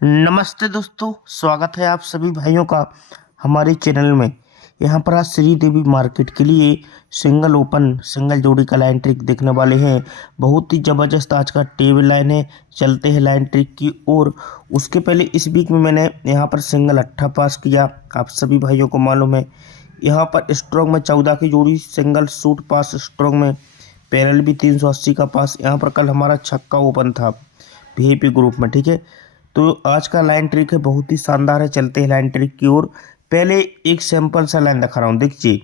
नमस्ते दोस्तों, स्वागत है आप सभी भाइयों का हमारे चैनल में। यहाँ पर आज श्रीदेवी मार्केट के लिए सिंगल ओपन सिंगल जोड़ी का लाइन ट्रिक देखने वाले हैं। बहुत ही ज़बरदस्त आज का टेबल लाइन है। चलते हैं लाइन ट्रिक की ओर। उसके पहले इस वीक में मैंने यहाँ पर सिंगल अट्ठा पास किया, आप सभी भाइयों को मालूम है। यहाँ पर स्ट्रोक में 14 की जोड़ी सिंगल सूट पास, स्ट्रोक में पैरेलल भी 380 का पास। यहाँ पर कल हमारा छक्का ओपन था वीआईपी ग्रुप में, ठीक है। तो आज का लाइन ट्रिक है, बहुत ही शानदार है। चलते हैं लाइन ट्रिक की ओर। पहले एक सिंपल सा लाइन दिखा रहा हूँ, देखिए।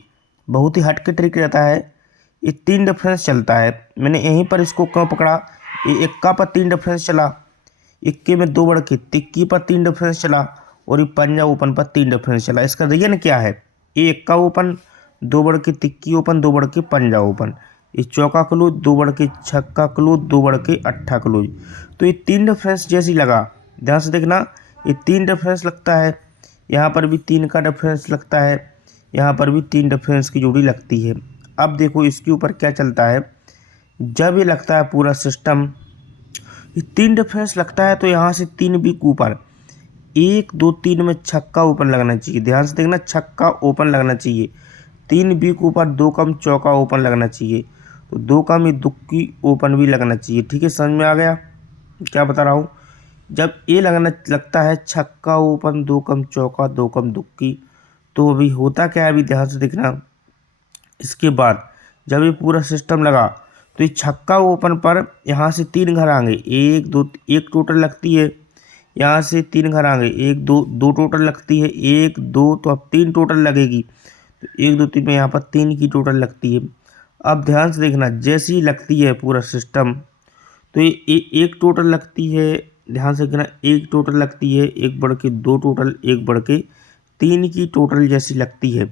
बहुत ही हटके ट्रिक रहता है। ये 3 डिफरेंस चलता है। मैंने यहीं पर इसको क्यों पकड़ा, ये इक्का पर 3 डिफरेंस चला, इक्के में 2 बढ़ के तिक्की पर 3 डिफरेंस चला, और ये पंजा ओपन पर 3 डिफरेंस चला। इसका रीजन क्या है? ये इक्का ओपन, 2 बढ़ के तिक्की ओपन, 2 बढ़ के पंजा ओपन। ये चौका क्लोज, 2 बढ़ के छक्का क्लोज, 2 बढ़ के अट्ठा क्लोज। तो ये 3 डिफरेंस जैसी लगा, ध्यान से देखना। ये 3 डिफरेंस लगता है, यहाँ पर भी 3 का डिफरेंस लगता है, यहाँ पर भी 3 डिफरेंस की जोड़ी लगती है। अब देखो इसके ऊपर क्या चलता है। जब ये लगता है पूरा सिस्टम, ये 3 डिफरेंस लगता है, तो यहाँ से 3 बीक ऊपर 1 2 3 में छक्का ओपन लगना चाहिए। ध्यान से देखना, छक्का ओपन लगना चाहिए। 3 बीक ऊपर 2 कम चौका ओपन लगना चाहिए, तो 2 कम ये दुक्की ओपन भी लगना चाहिए। ठीक है, समझ में आ गया क्या बता रहा हूँ? जब ये लगता है छक्का ओपन 2 कम चौका 2 कम दुक्की, तो अभी होता क्या है, अभी ध्यान से देखना। इसके बाद जब ये पूरा सिस्टम लगा, तो ये छक्का ओपन पर यहाँ से 3 घर आएंगे, 1 2 1 टोटल लगती है। यहाँ से 3 घर आएंगे, 1 2 2 टोटल लगती है, 1 2, तो अब 3 टोटल लगेगी। तो 1 2 3 में यहाँ पर 3 की टोटल लगती है। अब ध्यान से देखना, जैसी लगती है पूरा सिस्टम, तो ये एक टोटल लगती है। ध्यान से देखना, एक टोटल लगती है, एक बढ़ के 2 टोटल, एक बढ़ के 3 की टोटल जैसी लगती है।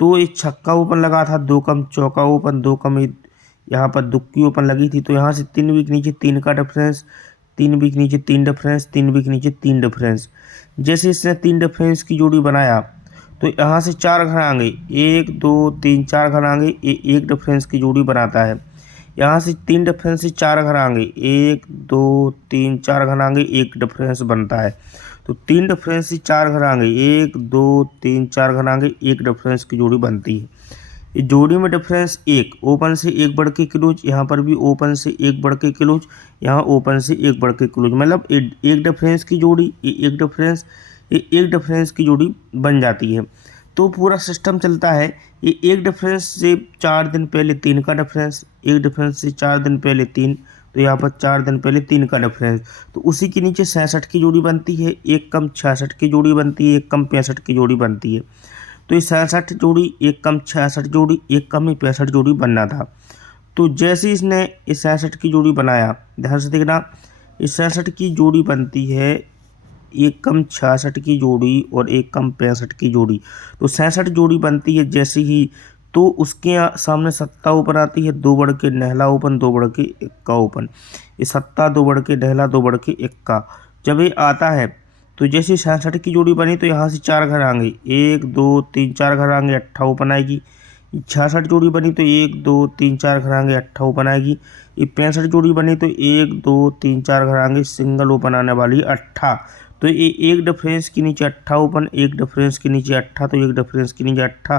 तो ये छक्का ओपन लगा था, 2 कम चौका ओपन, 2 कम यहाँ पर दुक्की ओपन लगी थी। तो यहाँ से 3 बीक नीचे 3 का डिफरेंस, 3 बीक नीचे 3 डिफरेंस, 3 बीक नीचे 3 डिफरेंस। जैसे इसने 3 डिफरेंस की जोड़ी बनाया, तो यहाँ से 4 घर आएंगे, 1 2 3 4 घर आएंगे, ये 1 डिफरेंस की जोड़ी बनाता है। यहाँ से 3 डिफरेंस से 4 घर आएंगे, 1 2 3 4 घर आएंगे, 1 डिफरेंस बनता है। तो 3 डिफरेंस से 4 घर आएंगे, 1 2 3 4 घर आएंगे, 1 डिफरेंस की जोड़ी बनती है। इस जोड़ी में डिफरेंस 1, ओपन से 1 बढ़ के क्लोज, यहाँ पर भी ओपन से 1 बढ़ के क्लोज, यहाँ ओपन से 1 बढ़ के क्लोज, मतलब एक डिफरेंस की जोड़ी, एक डिफरेंस की जोड़ी बन जाती है। तो पूरा सिस्टम चलता है। ये एक डिफरेंस से 4 दिन पहले 3 का डिफरेंस, एक डिफरेंस से 4 दिन पहले 3, तो यहाँ पर 4 दिन पहले 3 का डिफरेंस, तो उसी के नीचे 66 की जोड़ी बनती है, एक कम 66 की जोड़ी बनती है, एक कम 65 की जोड़ी बनती है। तो ये 67 जोड़ी, एक कम 66 जोड़ी, एक कम ही 65 जोड़ी बनना था। तो जैसे इसने इस 66 की जोड़ी बनाया, ध्यान से देखना, इस 66 की जोड़ी बनती है, एक कम 66 की जोड़ी और एक कम 65 की जोड़ी। तो 67 जोड़ी बनती है जैसे ही, तो उसके सामने सत्ता ओपन आती है, 2 बढ़ के नहला ओपन, 2 बढ़ के इक्का ओपन। ये सत्ता 2 बढ़ के नहला, 2 बढ़ के इक्का जब ये आता है, तो जैसे 66 की जोड़ी बनी, तो यहाँ से 4 घर आएंगे, 1 2 3 4 घर आएंगे, अट्ठा ओपन आएगी। 66 जोड़ी बनी, तो 1 2 3 4 घर आएंगे, अट्ठा ओपन आएगी। ये 65 जोड़ी बनी, तो 1 2 3 4 घर आएंगे, सिंगल ओपन आने वाली अट्ठा। तो ये एक डिफरेंस के नीचे अट्ठा ओपन, एक डिफरेंस के नीचे अट्ठा, तो एक डिफरेंस के नीचे अट्ठा।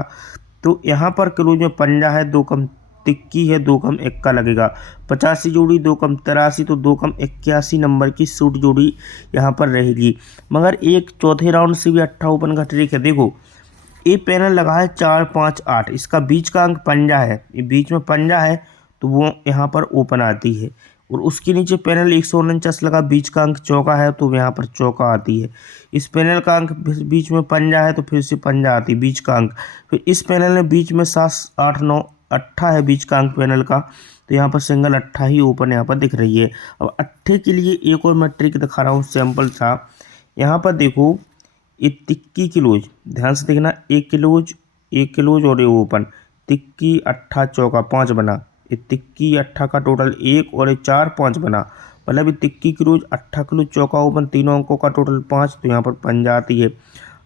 तो यहाँ पर क्लोज में पंजा है, 2 कम तिक्की है, 2 कम इक्का लगेगा। 85 जोड़ी 2 कम 83, तो 2 कम 81 नंबर की सूट जोड़ी यहाँ पर रहेगी। मगर एक चौथे राउंड से भी अट्ठा ओपन का ट्रिक है। देखो, ये पैनल लगा है 4 5 8, इसका बीच का अंक पंजा है, ये बीच में पंजा है, तो वो यहाँ पर ओपन आती है। और उसके नीचे पैनल 149 लगा, बीच का अंक चौका है, तो यहाँ पर चौका आती है। इस पैनल का अंक बीच में पंजा है, तो फिर से पंजा आती है, बीच का अंक। फिर इस पैनल में बीच में 7 8 9 अट्ठा है बीच का अंक पैनल का, तो यहाँ पर सिंगल अट्ठा ही ओपन यहाँ पर दिख रही है। अब अट्ठे के लिए एक और मैं ट्रिक दिखा रहा हूँ, सैम्पल सा। यहाँ पर देखो, ये तिक्की क्लोज, ध्यान से देखना, एक क्लोज और ये ओपन, तिक्की अट्ठा चौका 5 बना। ये तिक्की अट्ठा का टोटल 1 और ये 4 5 बना, मतलब ये तिक्की क्लोज अट्ठा क्लोज चौका ओपन, तीनों अंकों का टोटल 5, तो यहाँ पर पंजा आती है।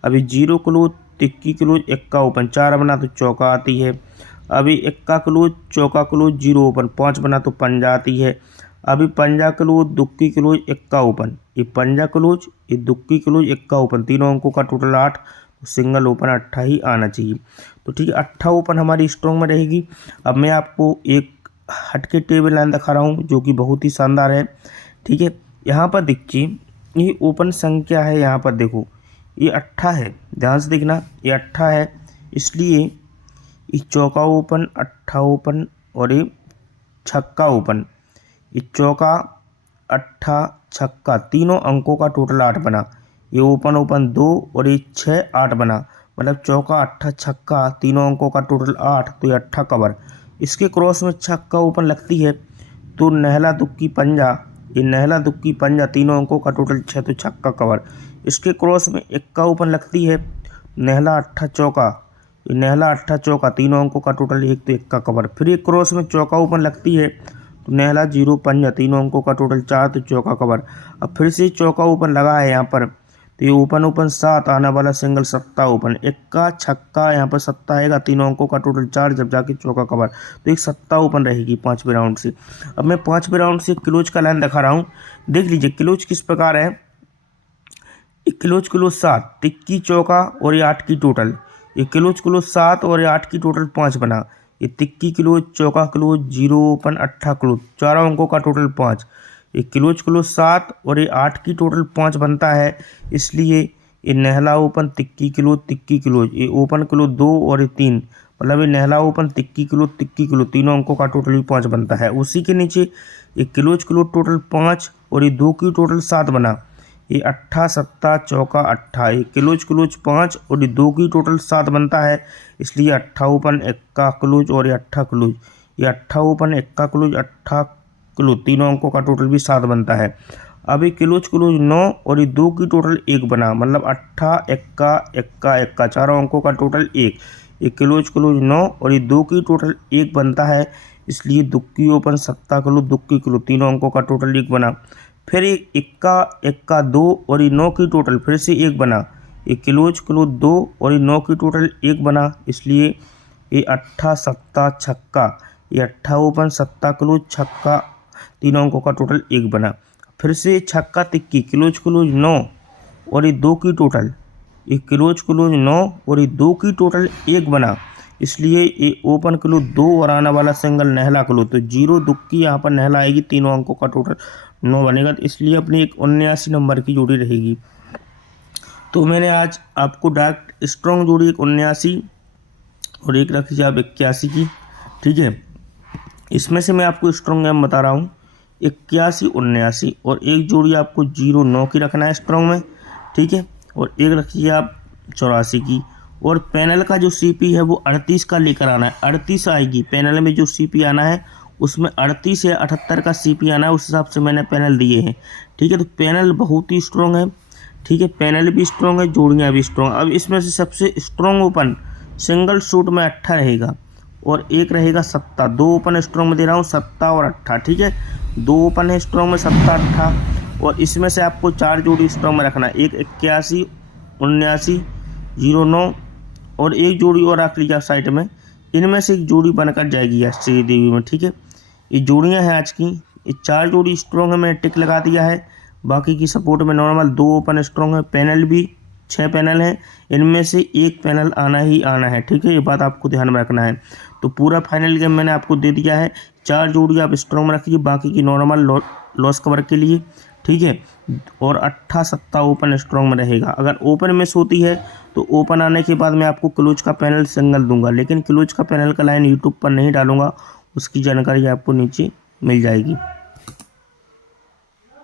अभी 0 क्लोज तिक्की क्लोज इक्का ओपन 4 बना, तो चौका आती है। अभी इक्का क्लोज चौका क्लोज 0 ओपन 5 बना, तो पंजा आती है। अभी पंजा क्लोज, दुक्की क्लोज, एक्का ओपन, ये पंजा क्लोज, ये दुक्की क्लोज, एक्का ओपन, तीनों अंकों का टोटल 8, सिंगल ओपन 8 ही आना चाहिए। तो ठीक है, 8 ओपन हमारी स्ट्रॉन्ग में रहेगी। अब मैं आपको एक हटके टेबल लाइन दिखा रहा हूँ जो कि बहुत ही शानदार है। ठीक है, यहाँ पर देखिए ये ओपन संख्या है, यहाँ पर देखो ये 8 है, ध्यान से देखना ये 8 है, इसलिए ये चौका ओपन, 8 ओपन और ये छक्का ओपन, ये चौका 8 छक्का, तीनों अंकों का टोटल 8 बना। ये ओपन ओपन 2 और ये 6 8 बना, मतलब चौका 8 छक्का, तीनों अंकों का टोटल 8, तो ये 8 कवर। इसके क्रॉस में छक्का ओपन लगती है तो नहला दुक्की पंजा, ये नहला दुक्की पंजा, तीनों अंकों का टोटल 6, तो छक्का कवर। इसके क्रॉस में एक्का ओपन लगती है, नहला 8 चौका, ये नहला 8 चौका, तीनों अंकों का टोटल 1, तो एक्का कवर। फिर एक क्रॉस में चौका ओपन लगती है तो नहला 0 पंजा, तीनों अंकों का टोटल 4, तो चौका कवर। अब फिर से चौका ओपन लगा है यहाँ पर, तो ये ओपन ओपन 7 आने वाला सिंगल, सत्ता ओपन, एक्का छक्का, यहाँ पर सत्ता आएगा, तीनों अंकों का टोटल 4, जब जाके चौका कवर, तो एक सत्ता ओपन रहेगी 5वें राउंड से। अब मैं 5वें राउंड से क्लोज का लाइन दिखा रहा हूँ, देख लीजिए क्लोज किस प्रकार है। क्लोज क्लोज 7, तिक्की चौका और ये 8 की टोटल, ये क्लोज क्लोज 7 और ये 8 की टोटल 5 बना। ये तिक्की क्लोज, चौका क्लोज, 0 ओपन, 8 क्लोज, चारों अंकों का टोटल 5। ये क्लोज क्लोज 7 और ये 8 की टोटल 5 बनता है, इसलिए ये नहला ओपन, तिक्की क्लोज, ये ओपन क्लोज 2 और ये 3, मतलब ये नहला ओपन, तिक्की क्लोज, तीनों अंकों का टोटल भी 5 बनता है। उसी के नीचे ये क्लोज टोटल 5 और ये 2 की टोटल 7 बना। ये 8 सत्ता चौका 8, ये क्लोज 5 और ये 2 की टोटल 7 बनता है, इसलिए 8 ओपन, एक्का क्लोज और ये 8 क्लोज, ये 8 ओपन, एक्का क्लोज, 8 क्लोज, तीनों अंकों का टोटल भी 7 बनता है। अब ये क्लोज 9 और ये 2 की टोटल 1 बना, मतलब 8 एक्का एक्का एक्का, चारों अंकों का टोटल 1। ये क्लोज 9 और ये 2 की टोटल 1 बनता है, इसलिए दुक्की ओपन, सत्ता क्लोज, दुक्की क्लोज, तीनों अंकों का टोटल 1 बना। फिर ये एक्का एक्का 2 और ये 9 की टोटल फिर से 1 बना, ये क्लोज 2 और ये 9 की टोटल 1 बना, इसलिए ये 8 सत्ता छक्का, ये 8 ओपन, सत्ता क्लोज, छक्का, तीनों अंकों का टोटल 1 बना। फिर से छक्का तिक्की, क्लोज 9 और ये 2 की टोटल, ये क्लोज 9 और ये 2 की टोटल 1 बना, इसलिए ये ओपन क्लोज 2 और आने वाला सिंगल नहला क्लोज, तो 0 दुक्की यहाँ पर नहला आएगी, तीनों अंकों का टोटल 9 बनेगा, तो इसलिए अपनी एक 79 नंबर की जोड़ी रहेगी। तो मैंने आज आपको डायरेक्ट स्ट्रॉन्ग जोड़ी एक 79 और एक रख लीजिए आप 81 की। ठीक है, इसमें से मैं आपको स्ट्रॉन्ग गेम बता रहा हूँ 81 79, और एक जोड़ी आपको 0 9 की रखना है स्ट्रॉन्ग में। ठीक है, और एक रखिए आप 84 की, और पैनल का जो सीपी है वो 38 का लेकर आना है, 38 आएगी पैनल में, जो सीपी आना है उसमें 38 या 78 का सीपी आना है, उस हिसाब से मैंने पैनल दिए हैं। ठीक है, तो पैनल बहुत ही स्ट्रॉन्ग है। ठीक है, पैनल भी स्ट्रॉन्ग है, जोड़ियाँ भी स्ट्रॉन्ग। अब इसमें से सबसे स्ट्रॉन्ग ओपन सिंगल शूट में 8 रहेगा और एक रहेगा सत्ता, 2 ओपन स्ट्रॉन्ग में दे रहा हूँ, सत्ता और 8। ठीक है, 2 ओपन है स्ट्रॉन्ग में, सत्ता 8, और इसमें से आपको 4 जोड़ी स्ट्रॉन्ग में रखना है, एक 81 79 0 9 और एक जोड़ी और रख लीजिए साइड में, इनमें से एक जोड़ी बनकर जाएगी श्रीदेवी में। ठीक है, ये जोड़ियां हैं आज की, ये 4 जोड़ी स्ट्रॉन्ग है, मैंने टिक लगा दिया है, बाकी की सपोर्ट में नॉर्मल 2 ओपन स्ट्रॉन्ग है, पैनल भी 6 पैनल हैं, इनमें से एक पैनल आना ही आना है। ठीक है, ये बात आपको ध्यान में रखना है। तो पूरा फाइनल गेम मैंने आपको दे दिया है, 4 जोड़ी आप स्ट्रॉन्ग में रखिए, बाकी की नॉर्मल लॉस कवर के लिए। ठीक है, और 8 सत्ता ओपन स्ट्रॉन्ग में रहेगा। अगर ओपन मिस होती है तो ओपन आने के बाद मैं आपको क्लोज का पैनल सिंगल दूंगा, लेकिन क्लोज का पैनल का लाइन यूट्यूब पर नहीं डालूंगा, उसकी जानकारी आपको नीचे मिल जाएगी।